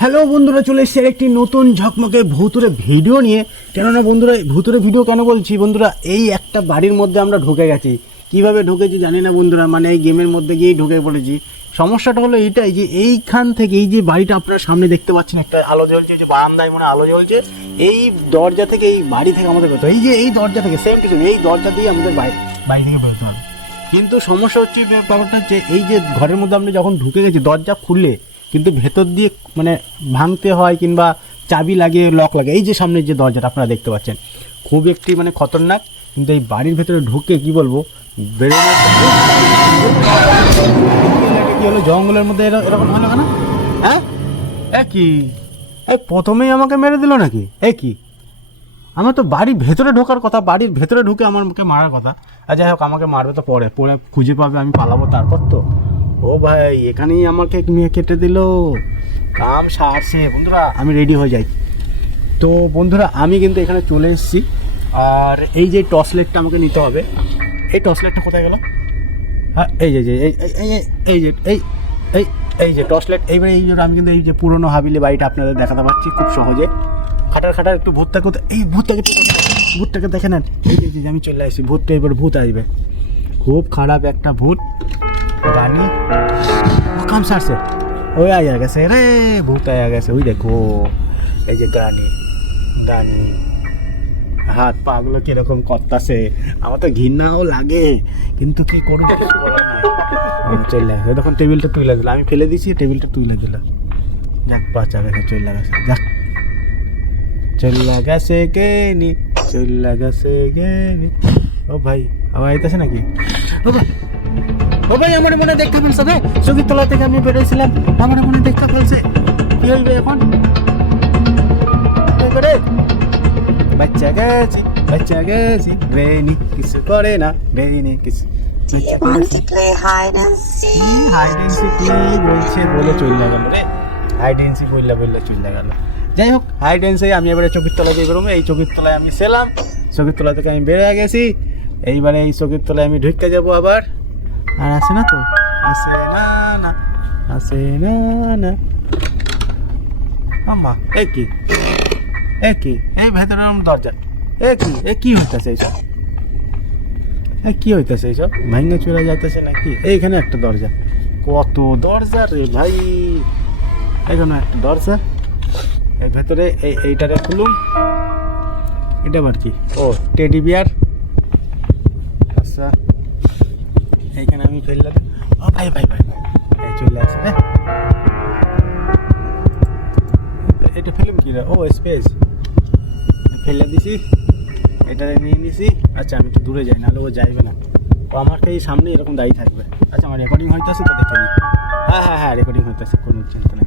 Hello বন্ধুরা, চলে এসেছে একটি নতুন ঝকমকে ভূতুরে ভিডিও নিয়ে। কেননা বন্ধুরা ভূতুরে ভিডিও কেন বলছি? বন্ধুরা, এই একটা বাড়ির মধ্যে আমরা ঢুকে গেছি। কীভাবে ঢুকেছি জানি না বন্ধুরা মানে এই গেমের মধ্যে গিয়েই ঢুকে পড়েছি। সমস্যাটা হলো এইটাই যে এইখান থেকে এই যে বাড়িটা আপনার সামনে দেখতে পাচ্ছেন, একটা আলো জ্বলছে যে বারান্দায় মনে আলো জ্বলছে, এই দরজা থেকে এই বাড়ি থেকে আমাদের বেরোতে এই যে এই দরজা থেকে সেম টু সেম এই দরজা দিয়ে আমাদের বাড়ি বাড়ি থেকে বেরোতে হবে। কিন্তু সমস্যা হচ্ছে ব্যাপারটা হচ্ছে, এই যে ঘরের মধ্যে আপনি যখন ঢুকে গেছি, দরজা খুললে কিন্তু ভেতর দিয়ে মানে ভাঙতে হয় কিংবা চাবি লাগে লক লাগে। এই যে সামনে যে দরজাটা আপনারা দেখতে পাচ্ছেন, খুব একটি মানে খতরনাক, কিন্তু এই বাড়ির ভেতরে ঢুকে কি বলব কি হলো, জঙ্গলের মধ্যে এরা- এরকম হলো কেন? হ্যাঁ? এ কি? এই প্রথমেই আমাকে মেরে দিল নাকি? এ কি? আমার তো বাড়ির ভেতরে ঢোকার কথা, বাড়ির ভেতরে ঢুকে আমার মুখে মারার কথা। আর যাই হোক, আমাকে মারবে তো পরে। পরে খুঁজে পাবে, আমি পালাবো তারপর তো। ও ভাই, এখানেই আমাকে মেয়ে কেটে দিল। কাম সারছে। বন্ধুরা, আমি রেডি হয়ে যাই। তো বন্ধুরা, আমি কিন্তু এখানে চলে এসেছি। আর এই যে টর্চ লাইটটা আমাকে নিতে হবে, এই টর্চ লাইটটা কোথায় গেল? হ্যাঁ এই যে, এই এই- যে, এই এই এই যে টর্চ লাইট এইবারে এই যে, আমি কিন্তু এই যে পুরনো হাবিলি বাড়িটা আপনাদের দেখাতে পাচ্ছি খুব সহজে। খাটার খাটার একটু ভূতটা কোথায় এই ভূতটাকে ভূতটাকে দেখে নেন। এই যে আমি চলে আসছি ভূতটা এবার ভূত আসবে। খুব খারাপ একটা ভূত। ও কাম সারছে ওই আয়া গেছে রে ভূত আয়া গেছে ওই দেখো এই যে গানি গানি হাত পা গুলো কীরকম করতেছে আমার তো ঘৃণাও লাগে কিন্তু কি করব। চলে আসে তখন টেবিলটা তুলে দিল আমি ফেলে দিছি টেবিলটা তুলে দিল যাক বাঁচা গেছে চলে গেছে যাক চলে গেছে কে নি চলে গেছে কে নি ও ভাই আবার আইতেছে নাকি ও ভাই ও ভাই আমার মনে দেখতে ফেলছে রে তলা থেকে আমি বেরোয়েছিলাম আমার মনে দেখতে ফেলছে কি হইবে এখন? বাচ্চা গেছি বাচ্চা গেছি। রেনি কিছু করে না রেনি কিছু যাই হোক হাইড এন্ড আমি এবারে চোখের তলায় বেরোবো। এই চোখের তলায় আমি ছিলাম। চোখের তলা থেকে আমি বেরিয়ে গেছি। এইবারে এই চোখের তলায় আমি ঢুকতে যাব আবার। আর আসে না তো? আসে না না। আসে না না। আম্মা এ কি? এ কি? এই ভেতরে দরজা। এ কি? এ কি হইতেছে এইসব? এ কি হইতেছে এইসব? ভাঙ্গে চলে যাইতেছে নাকি? এইখানে একটা দরজা। কত দরজা রে ভাই। এখানে একটা দরজা। এর ভেতরে এই এইটারে খুলুন। এটা আবার কি? ও টেডি বিয়ার আচ্ছা এইখানে আমি ফেললাম ও ভাই ভাই ভাই এই চলে আসে রে এটা ফিল্ম কি রে? ও স্পেস ফেলে দিছি। এটা নিয়ে নিছি। আচ্ছা আমি একটু দূরে যাই, নাহলে ও যাইবে না। ও আমার এই সামনে এরকম দাঁড়িয়ে থাকবে। আচ্ছা আমার রেকর্ডিং হইতেছে তো দেখে নিই হ্যাঁ হ্যাঁ হ্যাঁ রেকর্ডিং হইতেছে, কোনো চিন্তা নেই।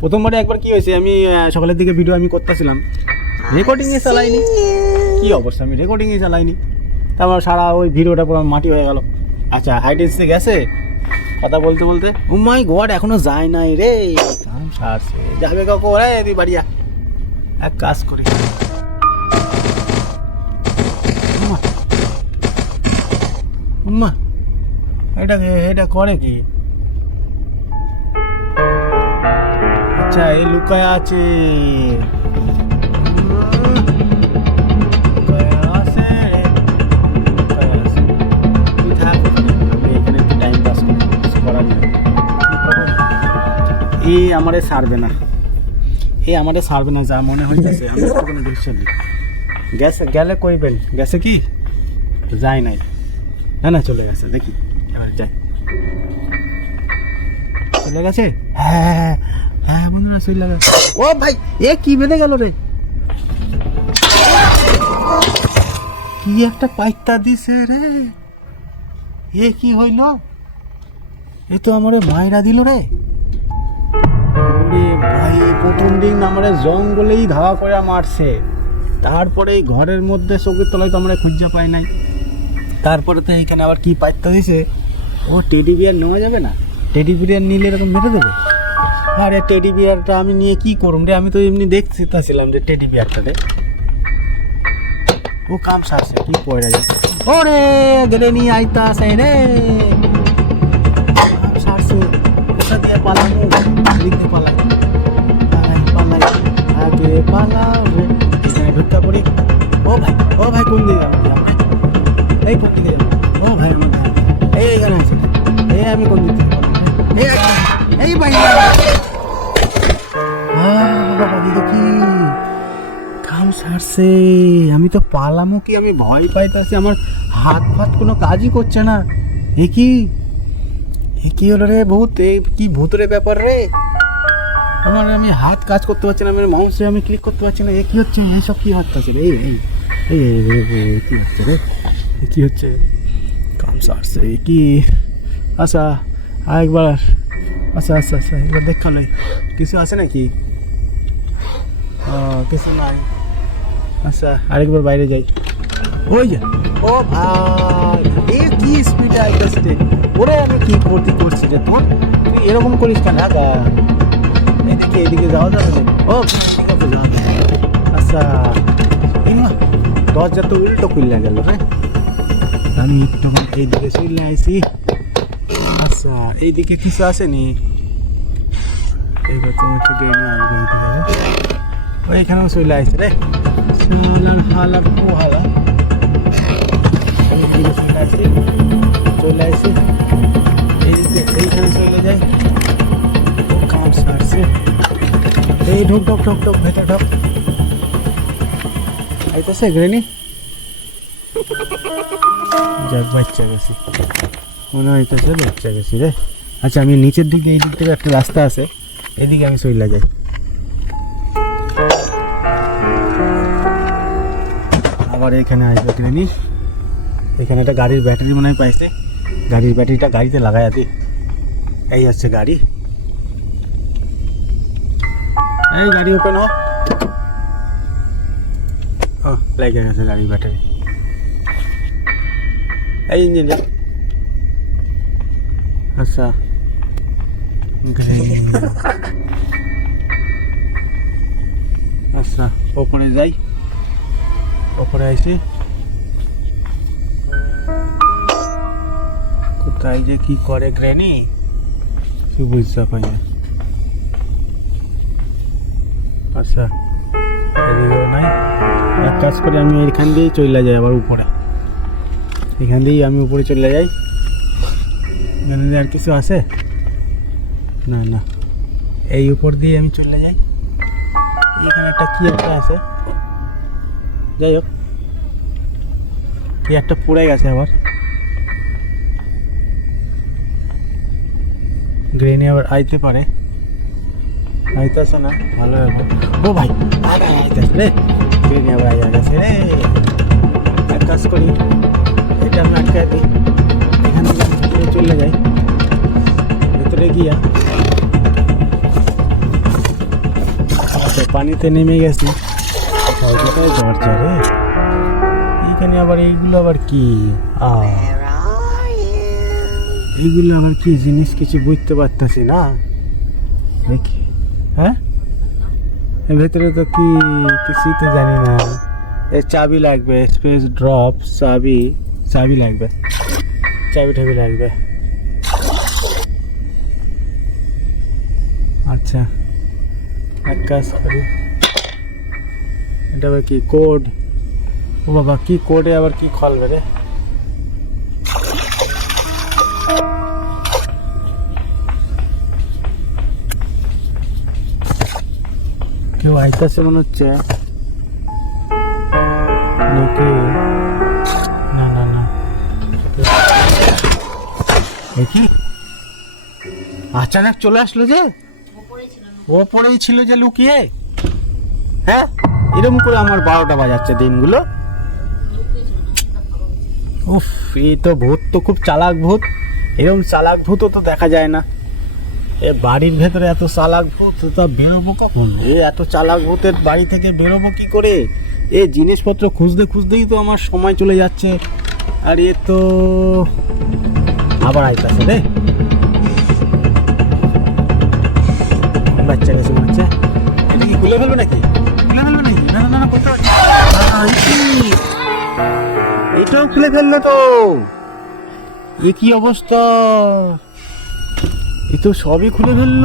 প্রথমবারে একবার কি হয়েছে, আমি সকালের দিকে ভিডিও আমি করতেছিলাম। রেকর্ডিংয়ে চালাইনি। কি অবস্থা, আমি রেকর্ডিংয়ে চালাইনি। তারপর সারা ওই ভিডিওটা পুরো মাটি হয়ে গেল। আচ্ছা হাইডেন্সে গেছে কথা বলতে বলতে ও মাই গড এখনও যায় নাই রে। কাম সারছে। যাবে কাকু রে তুই বাড়িয়া। এক কাজ করি। উম্মা। এটা এটা করে কি? আচ্ছা এই লুকায় আছে। এই আমারে সারবে না। এই আমারে সারবে না যা মনে হইতেছে আমি তো কোনো নেই গেছে? গেলে কইবেন। গেছে কি? যাই নাই। না না চলে গেছে দেখি। এবার যাই। চলে গেছে? হ্যাঁ হ্যাঁ, হ্যাঁ বন্ধুরা চলে গেছে। ও ভাই এ কি বেঁধে গেল রে? কি একটা পাইতা দিছে রে? এ কি হইল? এ তো আমারে মায়েরা দিল রে। ওরে ভাই প্রথম দিন আমারে জঙ্গলেই ধাওয়া করে মারছে। তারপরে এই ঘরের মধ্যে চোখের তলায় তো আমরা খুঁজে পাই নাই। তারপরে তো এইখানে আবার কি পাইতে দিয়েছে ও টেডি বিয়ার নেওয়া যাবে না? টেডি বিয়ার নিলে এরকম মেরে দেবে? আরে টেডি বিয়ারটা আমি নিয়ে কি করুম রে? আমি তো এমনি দেখতে চাচ্ছিলাম যে টেডি বিয়ারটা রে ও কাম সারছে, কি পড়ে যায়। ওরে, গেলে নিয়ে আইতা আসে রে সারছে, কোথা দিয়ে পালামু পালাও পড়ি ও ভাই ও ভাই, কোন দিকে এই কোন দিকে ও ভাই এই এখানে আছে। এই আমি কোন দিকে এই ভাই কাম সারছে। আমি তো পালামো কি? আমি ভয় পাইতেছি। আমার হাত ফাত কোনো কাজই করছে না। এ কি হলো রে ভূত? এ কি ভূতরে ব্যাপার রে? আমার আমি হাত কাজ করতে পারছি না আমি মাউসে আমি ক্লিক করতে পারছি না, এ কি হচ্ছে এইসব কি হচ্ছে এই এই এই কি হচ্ছে রে? কি হচ্ছে? কাম কি? আচ্ছা আরেকবার আচ্ছা আচ্ছা আচ্ছা এবার দেখা নাই। কিছু আছে নাকি? কিছু নাই। আচ্ছা আরেকবার বাইরে যাই। ওই যে, ও ভাই, এ কি স্পিডে আইতেছে ওরে আমি কি করতে করছি রে তোর? তুই এরকম করিস কেন? আগা এদিকে এদিকে যাওয়া যাবে? ও ঠিক আছে যাওয়া আচ্ছা দরজা তো উল্টো খুললে গেল রে। আমি একটু এইদিকে চলে আইছি। আচ্ছা এইদিকে কিছু আসেনি? এইবার তোমার থেকে? ওইখানেও চলে আসছে রে। শালার হালার কো হালা চলে আসছে। চলে এইদিকে, এইখানে চলে সারছে এই ঢোক ঢোক ঢোক ঢোক ভেতর ঢোক আইতেছে গ্রেনি যাক বাচ্চা গেছি মনে হইতেছে বাচ্চা গেছি রে আচ্ছা আমি নিচের দিকে এই দিক থেকে একটা রাস্তা আছে এদিকে আমি চলে যাই আবার এখানে আসবে ট্রেনি এখানে একটা গাড়ির ব্যাটারি মনে হয় পাইছে গাড়ির ব্যাটারিটা গাড়িতে লাগাই দি এই হচ্ছে গাড়ি এই গাড়ি ওপেন হ। ও লেগে গেছে গাড়ির ব্যাটারি এই ইঞ্জিন আচ্ছা। আচ্ছা ওপরে যাই। ওপরে আইসি কোথায় যে কি করে, গ্রেনি? কি বুঝতে পারি আচ্ছা। এক কাজ করে, আমি এখান দিয়েই চলে যাই আবার উপরে। এখান দিয়েই আমি উপরে চলে যাই। এখানে আর কিছু আছে? না না। এই উপর দিয়ে আমি চলে যাই। এখানে একটা কি একটা আছে? যাই হোক। কি একটা পড়ে গেছে আবার। গ্রেনে আবার আইতে পারে। আইতেছে না ভালো হবে ও ভাই আরে আইতেছে রে। গ্রেনে আবার আইয়া গেছে রে। এক কাজ করি এটা আমি আটকায় দিই। এখান থেকে আমি ভিতরে চলে যাই। ভিতরে গিয়া আচ্ছা, পানিতে নেমে গেছি। ওইটাই দরজা রে? এখানে আবার এইগুলো আবার কি? আ। Where are you? এইগুলো আবার কি জিনিস? কিছু বুঝতে পারতেছি না। দেখি। হ্যাঁ এর ভেতরে তো কি কিছুই তো জানি না এর চাবি লাগবে স্পেস ড্রপ চাবি চাবি লাগবে চাবি টাবি লাগবে আচ্ছা এক কাজ করি এটা আবার কি কোড ও বাবা কি কোডে আবার কি খলবে রে আইতাছে মনে হচ্ছে। আচানক চলে আসলো যে? ও পরেই ছিল যে লুকিয়ে। হ্যাঁ? এরকম করে আমার বারোটা বাজাচ্ছে দিনগুলো। উফ, এই তো ভূত তো খুব চালাক ভূত। এরকম চালাক ভূতও তো দেখা যায় না। এ বাড়ির ভেতরে এত চালাক ভূত, তা বেরোবো কখন? এ এত চালাক ভূতের বাড়ি থেকে বেরোবো কি করে? এ জিনিসপত্র খুঁজতে খুঁজতেই তো আমার সময় চলে যাচ্ছে। আর এ তো আবার আইতাছে রে। বাচ্চা গেছে হচ্ছে এটা কি খুলে ফেলবে নাকি? খুলে ফেলবে নাকি? না না না করতে পারছি? এটাও খুলে ফেলল তো। এ কি অবস্থা? এ তো সবই খুলে ফেলল।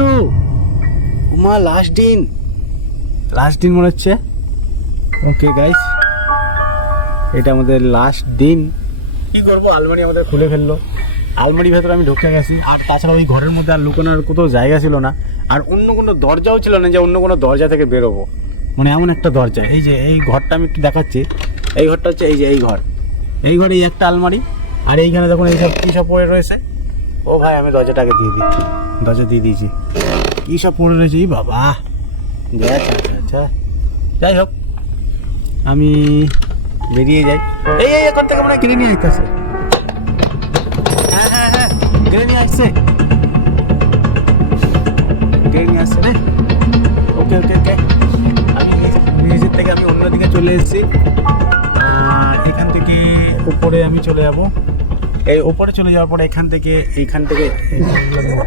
মা লাস্ট দিন লাস্ট দিন মনে হচ্ছে? ওকে গাইস এটা আমাদের লাস্ট দিন কি করব? আলমারি আমাদের খুলে ফেলল। আলমারির ভেতরে আমি ঢুকে গেছি। আর তাছাড়া ওই ঘরের মধ্যে আর লুকানোর কোথাও জায়গা ছিল না। আর অন্য কোনো দরজাও ছিল না যে অন্য কোনো দরজা থেকে বেরোবো। মানে এমন একটা দরজা। এই যে এই ঘরটা আমি একটু দেখাচ্ছি। এই ঘরটা হচ্ছে এই যে এই ঘর। এই ঘরে এই একটা আলমারি। আর এইখানে দেখুন এইসব কী সব পড়ে রয়েছে। ও ভাই আমি দরজাটাকে দিয়ে দিই দরজা দিয়ে দিয়েছি। কী সব পড়ে রয়েছে? বাবা। আচ্ছা আচ্ছা। যাই হোক আমি বেরিয়ে যাই। এই এই এখান থেকে মনে কিনে নিয়ে আসতেছে হ্যাঁ হ্যাঁ হ্যাঁ কিনে নিয়ে আসছে। কিনে নিয়ে আসছে রে। ওকে ওকে ওকে। আমি নিজের থেকে আমি অন্যদিকে চলে এসেছি। এখান থেকে উপরে আমি চলে যাব। এই ওপরে চলে যাওয়ার পরে এখান থেকে, এইখান থেকে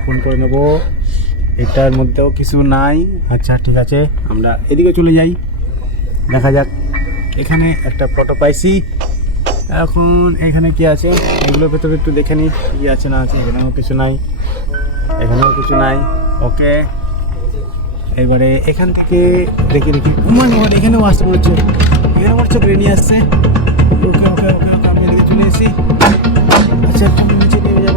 ফোন করে নেব। এটার মধ্যেও কিছু নাই। আচ্ছা ঠিক আছে, আমরা এদিকে চলে যাই। দেখা যাক, এখানে একটা ফটো পাইছি। এখন এখানে কি আছে? এগুলোর ভেতরে একটু দেখে নিই কি আছে না আছে, এখানেও কিছু নাই। এখানেও কিছু নাই। ওকে এবারে এখান থেকে দেখে দেখি। উমান এখানেও আসতে পড়ছে এখানে হচ্ছে ট্রেনই আসছে। ওকে ওকে ওকে ওকে আমি এদিকে চলে এসেছি। আচ্ছা একটু নিচে নেমে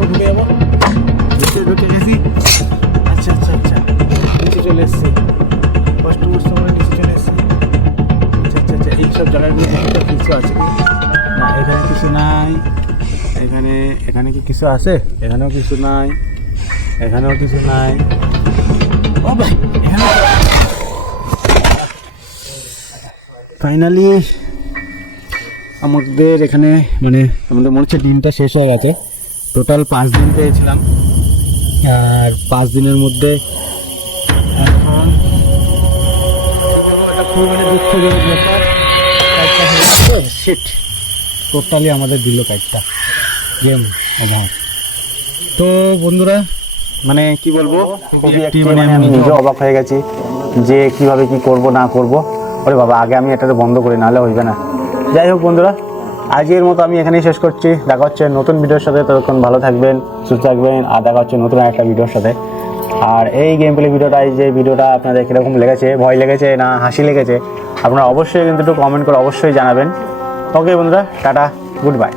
আচ্ছা আচ্ছা আচ্ছা। নিচে চলে এসেছি। কষ্ট কষ্ট করে নিচে চলে এসেছি। আচ্ছা আচ্ছা আচ্ছা এইসব জায়গাগুলো দেখতে কিছু আছে। এখানে কিছু নাই। এখানে এখানে কি কিছু আছে? এখানেও কিছু নাই। এখানেও কিছু নাই। ফাইনালি আমাদের এখানে মানে আমাদের মনে হচ্ছে দিনটা শেষ হয়ে গেছে। টোটাল পাঁচ দিন পেয়েছিলাম। আর পাঁচ দিনের মধ্যে এখন খুব মানে দুঃখজনক ব্যাপার। কাজটা টোটালি আমাদের দিল কাজটা। গেম অভাব তো বন্ধুরা মানে কি বলব? খুবই একটি একটি মানে মানে আমি নিজে অবাক হয়ে গেছি যে কীভাবে কি করব না করব। ওরে বাবা আগে আমি এটাতে বন্ধ করি নাহলে হইবে না। যাই হোক বন্ধুরা, আজকের মতো আমি এখানেই শেষ করছি। দেখা হচ্ছে নতুন ভিডিওর সাথে, ততক্ষণ ভালো থাকবেন, সুস্থ থাকবেন, আর দেখা হচ্ছে নতুন একটা ভিডিওর সাথে। আর এই গেম প্লে ভিডিওটা যে ভিডিওটা আপনাদের কীরকম লেগেছে, ভয় লেগেছে না হাসি লেগেছে, আপনারা অবশ্যই কিন্তু একটু কমেন্ট করে অবশ্যই জানাবেন। ওকে বন্ধুরা, টাটা গুড বাই